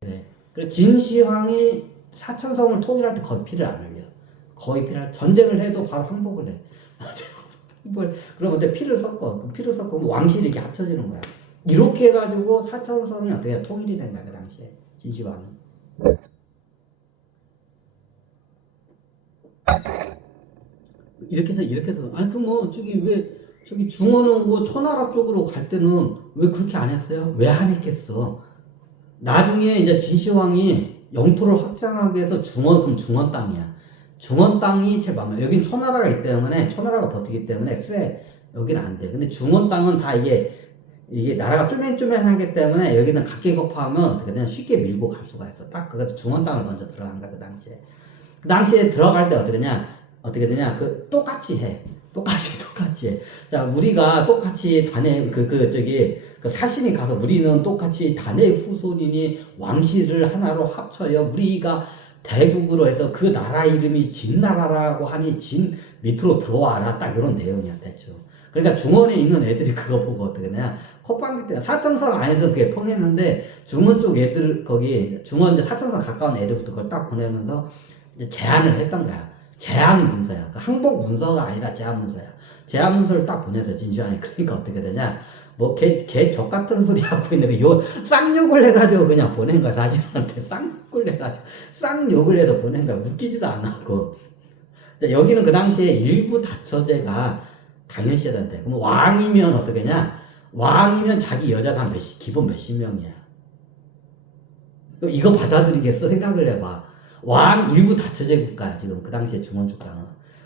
그래. 그래서 진시황이 사천성을 통일할 때 거의 피를 안 흘려. 거의 피를 전쟁을 해도 바로 항복을 해. 그러면 근데 피를 섞어. 그럼 피를 섞어 왕실이 이렇게 합쳐지는 거야. 이렇게 해가지고 사천성이 어떻게 통일이 된 거야 그 당시에 진시황이. 이렇게 해서 아니 그럼 뭐 저기 왜 저기 중원은 뭐 초나라 쪽으로 갈 때는 왜 그렇게 안 했어요? 왜 안 했겠어? 나중에 이제 진시황이 영토를 확장하기 위해서 그럼 중원 땅이야. 중원 땅이 제일 많아. 여긴 초나라가 있기 때문에, 초나라가 버티기 때문에 쎄. 여기는 안 돼. 근데 중원 땅은 다 이게 나라가 쪼맨쪼맨하기 때문에 여기는 각계격파하면 어떻게 되냐 쉽게 밀고 갈 수가 있어. 딱 그래서 중원 땅을 먼저 들어간 거야, 그 당시에. 그 당시에 들어갈 때 어떻게 되냐, 똑같이 해. 똑같이 해. 자, 우리가 똑같이 그 사신이 가서 우리는 똑같이 단의 후손이니 왕실을 하나로 합쳐요. 우리가 대국으로 해서 그 나라 이름이 진나라라고 하니 진 밑으로 들어와라. 딱 이런 내용이야, 대충. 그러니까 중원에 있는 애들이 그거 보고 어떻게 되냐. 콧방귀 때 사천성 안에서 그게 통했는데 중원 쪽 애들, 중원 이제 사천성 가까운 애들부터 그걸 딱 보내면서 이제 제안을 했던 거야. 제안 문서야. 항복 문서가 아니라 제안 문서야. 제안 문서를 딱 보내서 진시황이. 그러니까 어떻게 되냐. 뭐 개 족 같은 소리 하고 있는 거 쌍욕을 해가지고 그냥 보낸 거야. 사실한테 쌍욕을 해가지고 쌍욕을 해서 보낸 거야. 웃기지도 않았고. 여기는 그 당시에 일부 다처제가 당연시해야 된대. 그럼 왕이면 어떻게냐? 왕이면 자기 여자가 기본 몇십 명이야. 이거 받아들이겠어? 생각을 해봐. 왕 일부 다처제 국가야 지금 그 당시에 중원 쪽 땅은.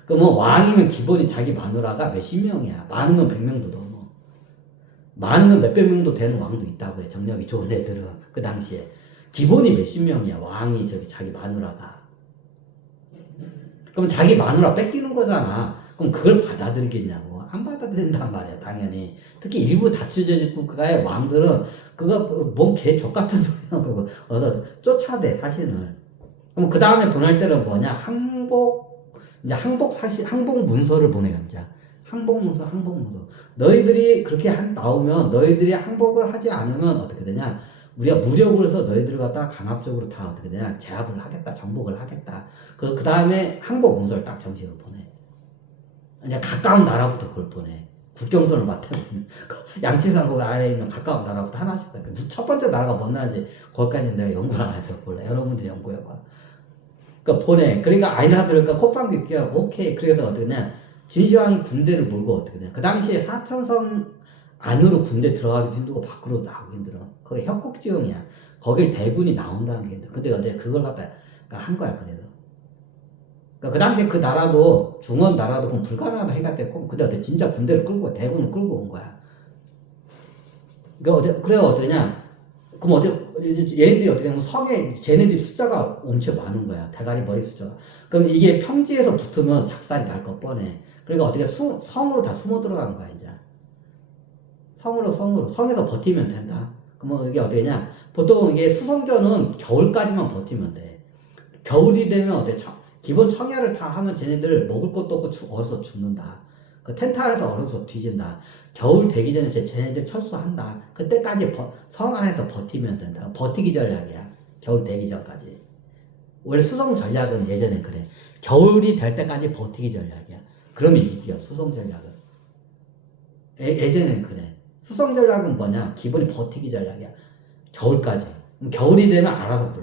그럼 왕이면 기본이 자기 마누라가 몇십 명이야. 많으면 100명도 넘어. 많으면 몇백 명도 되는 왕도 있다고 해. 정력이 좋은 애들은 그 당시에 기본이 몇십 명이야. 왕이 자기 마누라가. 그럼 자기 마누라 뺏기는 거잖아. 그럼 그걸 받아들이겠냐고. 안 받아들인단 말이야, 당연히. 특히 일부 다처제 국가의 왕들은 뭔 개 족같은 소리야. 그거 어서 쫓아대, 사신을. 그럼 그 다음에 보낼 때는 뭐냐? 항복 문서를 보내요, 이제. 항복 문서. 너희들이 그렇게 나오면, 너희들이 항복을 하지 않으면 어떻게 되냐? 우리가 무력으로 해서 너희들을 갖다가 강압적으로 다 어떻게 되냐? 제압을 하겠다, 정복을 하겠다. 그 다음에 항복 문서를 딱 정식으로 보내. 이제 가까운 나라부터 그걸 보내. 국경선을 맡아. 양치상국 아래에 있는 가까운 나라부터 하나씩. 첫 번째 나라가 뭔 나라인지, 거기까지 내가 연구를 안 해서 몰라. 여러분들이 연구해봐. 그러니까 보내. 그러니까 아니라 그러니까 콧방귀 껴. 오케이. 그래서 어떻게 되냐. 진시황이 군대를 몰고 어떻게 되냐. 그 당시에 사천성 안으로 군대 들어가기도 힘들고 밖으로 나오기 힘들어. 거기 협곡지형이야. 거길 대군이 나온다는 게 힘들어. 근데 그걸 갖다 한 거야. 그래서. 그러니까 그 당시에 그 나라도 중원 나라도 그럼 불가능하다 해가 됐고, 근데 어때 진짜 군대를 대군을 끌고 온 거야. 그러니까 그래 어떠냐? 그럼 얘네들이 어떻게 하면 쟤네들이 숫자가 엄청 많은 거야. 대가리 머리 숫자가. 그럼 이게 평지에서 붙으면 작살이 날 거 뻔해. 그러니까 어떻게 성으로 다 숨어 들어간 거야, 이제. 성에서 버티면 된다. 그러면 이게 어떻게 냐? 보통 이게 수성전은 겨울까지만 버티면 돼. 겨울이 되면 기본 청야를 다 하면 쟤네들 먹을 것도 없고 얼어서 죽는다. 그 텐트 안에서 얼어서 뒤진다. 겨울 되기 전에 쟤네들 철수한다. 그때까지 성 안에서 버티면 된다. 버티기 전략이야. 겨울 되기 전까지. 원래 수성 전략은 예전에 그래. 겨울이 될 때까지 버티기 전략이야. 그러면 이겨, 수성 전략은. 예전엔 그래. 수성 전략은 뭐냐? 기본이 버티기 전략이야. 겨울까지. 겨울이 되면 알아서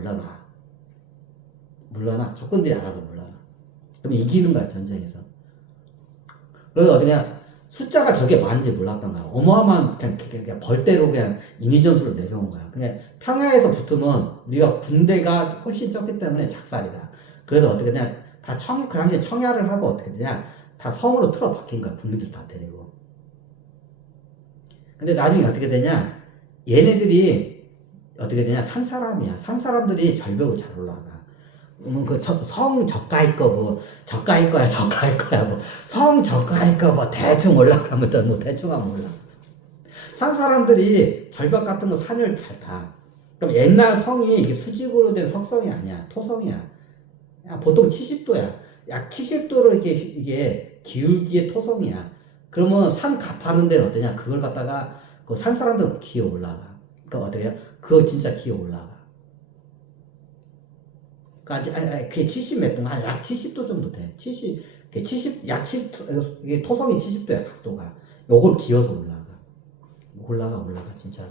물러나. 적군들이 알아서 물러나. 그럼 이기는 거야, 전쟁에서. 그래서 그냥 숫자가 저게 많은지 몰랐던 거야. 어마어마한 그냥 벌떼로 그냥 인위전술로 내려온 거야. 그냥 평야에서 붙으면 우리가 군대가 훨씬 적기 때문에 작살이다. 그래서 어떻게 되냐? 그 당시에 청야를 하고 어떻게 되냐? 다 성으로 틀어 박힌 거야. 국민들 다 데리고. 근데 나중에 어떻게 되냐? 얘네들이 어떻게 되냐? 산 사람들이 절벽을 잘 올라가. 성 저가일 거 저가일 거야 성 저가일 거 대충 올라가면 뭐 대충 하면 올라. 산 사람들이 절벽 같은 거 산을 잘 타. 그럼 옛날 성이 이게 수직으로 된 석성이 아니야. 토성이야. 보통 70도야. 약 70도로 이게 기울기의 토성이야. 그러면 산 가파른 데는 어떠냐? 그걸 갖다가 그 산 사람들 기어 올라가. 그러니까 어떻게? 그거 진짜 기어 올라가. 까지, 아니, 그게 70몇 도, 약 70도 정도 돼. 70, 70, 이게 토성이 70도야, 각도가. 요걸 기어서 올라가. 올라가, 진짜.